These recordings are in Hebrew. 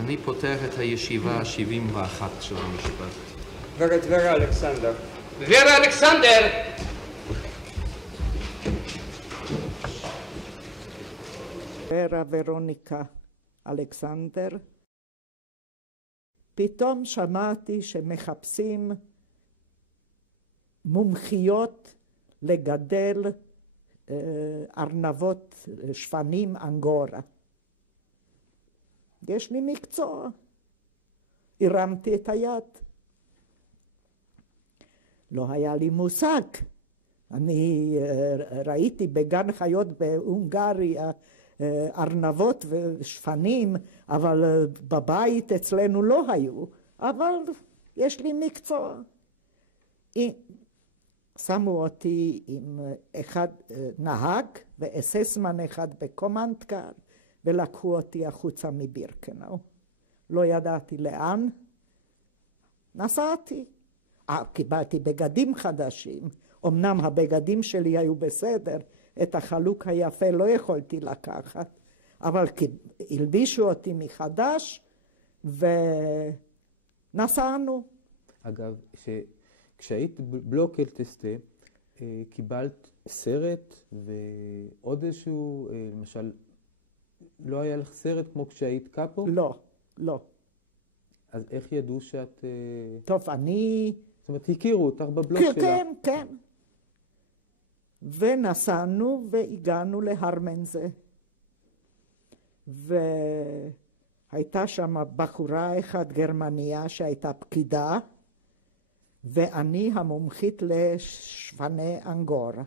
אני פותח את הישיבה ה-71 של המשפט. גברת ורה אלכסנדר. ורה אלכסנדר! ורה ורוניקה אלכסנדר. פתאום שמעתי שמחפשים מומחיות לגדל ארנבות שפנים אנגורה. יש לי מקצוע. הרמתי את היד. לא היה לי מושג. אני ראיתי בגן חיות בהונגריה ארנבות ושפנים, אבל בבית אצלנו לא היו. אבל יש לי מקצוע. שמו אותי עם אחד נהג ואססמן אחד בקומנדקר, ולקחו אותי החוצה מבירקנאו. לא ידעתי לאן. נסעתי. קיבלתי בגדים חדשים. אמנם הבגדים שלי היו בסדר, את החלוק היפה לא יכולתי לקחת, אבל הלבישו אותי מחדש ונסענו. אגב, כשהיית בלוקלטסטה, קיבלת סרט ועוד איזשהו, למשל, לא היה לך סרט כמו כשהיית קאפו? לא, לא. אז איך ידעו שאת... טוב, אני... זאת אומרת, הכירו אותך בבלוק שלך. כן, כן. ונסענו והגענו להרמנזה. והייתה שם בחורה אחת גרמניה שהייתה פקידה, ואני המומחית לשפני אנגורה.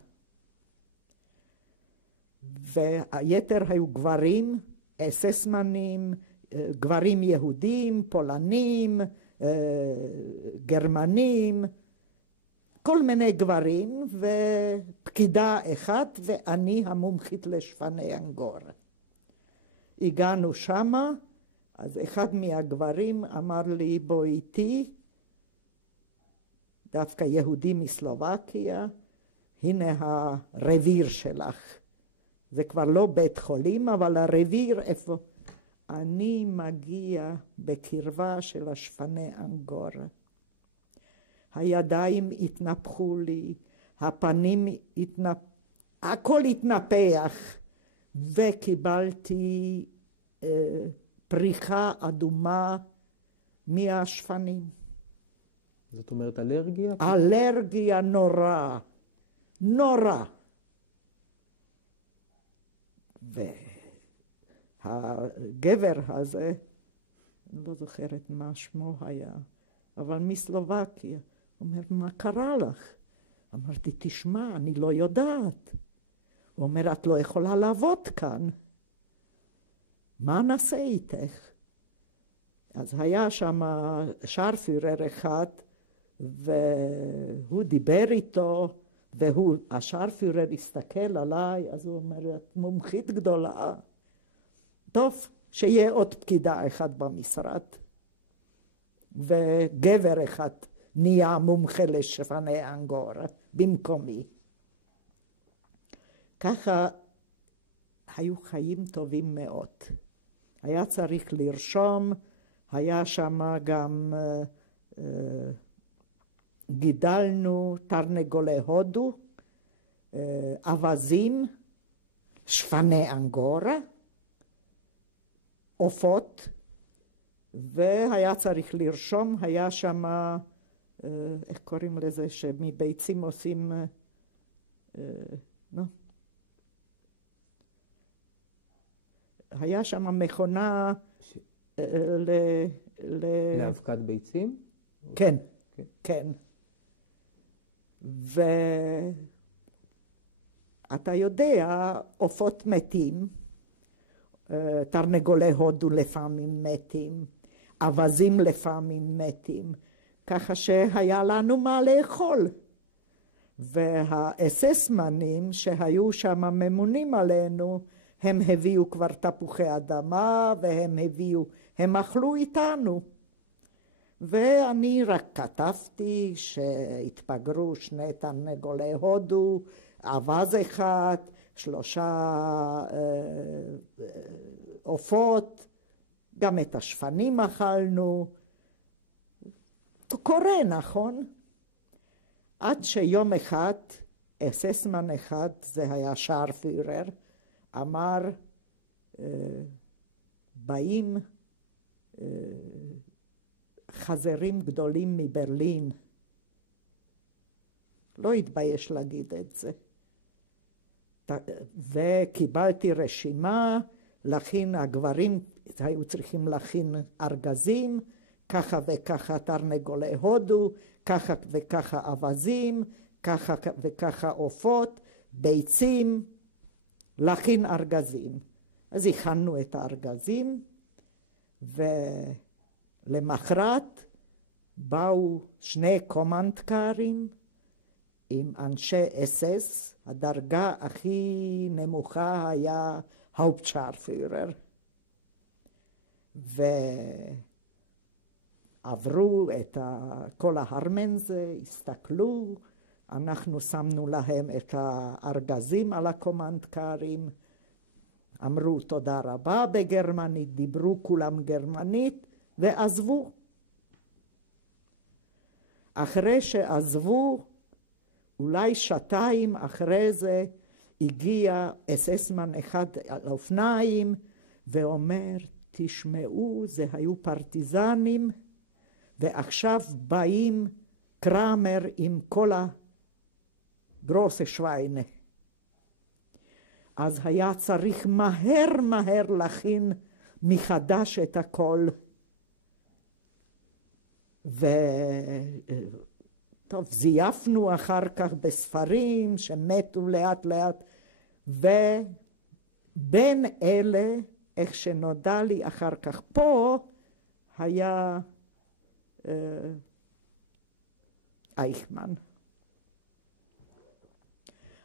והיתר היו גברים, אססמנים, גברים יהודים, פולנים, גרמנים, כל מיני גברים, ופקידה אחת, ואני המומחית לשפני אנגורה. הגענו שמה, אז אחד מהגברים אמר לי, בוא איתי, דווקא יהודי מסלובקיה, הנה הרביר שלך. זה כבר לא בית חולים, אבל הרביר איפה? אני מגיע בקרבה של השפני אנגורה. הידיים התנפחו לי, הפנים הכל התנפח, וקיבלתי פריחה אדומה מהשפנים. זאת אומרת אלרגיה? אלרגיה נורא, נורא. והגבר הזה, אני לא זוכרת מה שמו היה, אבל מסלובקיה, אומר, מה קרה לך? אמרתי, תשמע, אני לא יודעת. הוא אומר, את לא יכולה לעבוד כאן. מה נעשה איתך? אז היה שם שרפירר אחד, והוא דיבר איתו, השרפירר הסתכל עליי, אז הוא אומר, את מומחית גדולה. טוב, שיהיה עוד פקידה אחד במשרד. וגבר אחד נהיה מומחה לשפני אנגורה במקומי. ככה היו חיים טובים מאוד. היה צריך לרשום, היה שם גם גידלנו תרנגולי הודו, אווזים, שפני אנגורה, עופות, והיה צריך לרשום, היה שם, איך קוראים לזה, שמביצים עושים, היה שם מכונה לאבקת ביצים? כן, כן. ואתה יודע, עופות מתים, תרנגולי הודו לפעמים מתים, אווזים לפעמים מתים, ככה שהיה לנו מה לאכול. והאססמנים שהיו שם ממונים עלינו, הם הביאו כבר תפוחי אדמה, הם אכלו איתנו. ואני רק כתבתי שהתפגרו 2 תרנגולי הודו, אווז אחד, 3 עופות, גם את השפנים אכלנו. קורה, נכון? עד שיום אחד, אססמן אחד, זה היה שרפירר, אמר, באים חזרים גדולים מברלין. לא התבייש להגיד את זה. וקיבלתי רשימה, להכין, הגברים היו צריכים להכין ארגזים, ככה וככה תרנגולי הודו, ככה וככה אבזים, ככה וככה עופות, ביצים, להכין ארגזים. אז הכנו את הארגזים, ולמחרת באו שני קומנדקרים עם אנשי אס-אס, הדרגה הכי נמוכה היה האופטשארפירר. ועברו את כל ההרמנזה, הסתכלו, אנחנו שמנו להם את הארגזים על הקומנדקרים, אמרו תודה רבה בגרמנית, דיברו כולם גרמנית ועזבו. אחרי שעזבו, אולי שעתיים אחרי זה הגיע אססמן אחד על אופניים ואומר, תשמעו, זה היו פרטיזנים ועכשיו באים קראמר עם כל הגרוסה שוויינה. אז היה צריך מהר להכין מחדש את הכל. טוב, זייפנו אחר כך בספרים שמתו לאט לאט, ובין אלה, איך שנודע לי אחר כך פה, היה אייכמן.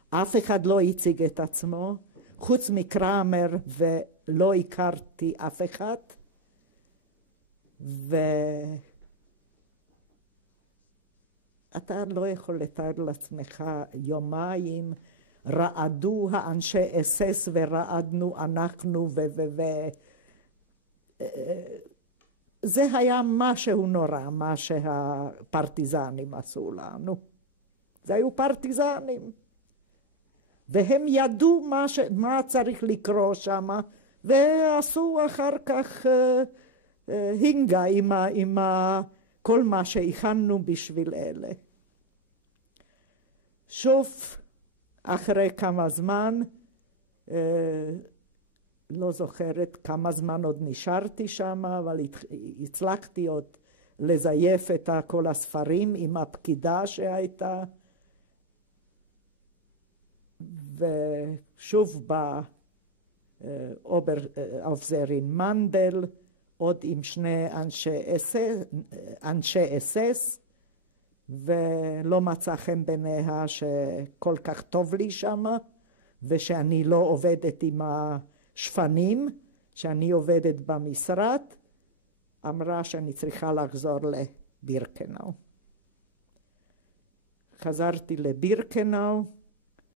אף אחד לא הציג את עצמו, חוץ מקראמר, ולא הכרתי אף אחד. אתה לא יכול לתאר לעצמך, יומיים רעדו האנשי אס-אס ורעדנו אנחנו זה היה משהו נורא, מה שהפרטיזנים עשו לנו. זה היו פרטיזנים. והם ידעו מה צריך לקרוא שם, ועשו אחר כך הינגה עם כל מה שהכנו בשביל אלה. שוב, אחרי כמה זמן, לא זוכרת כמה זמן עוד נשארתי שם, אבל הצלחתי עוד לזייף את כל הספרים עם הפקידה שהייתה. ושוב בא אופזרין מנדל, עוד עם שני אנשי אס-אס, ולא מצא חן בעיניה שכל כך טוב לי שם, ושאני לא עובדת עם השפנים, שאני עובדת במשרד, אמרה שאני צריכה לחזור לבירקנאו. חזרתי לבירקנאו,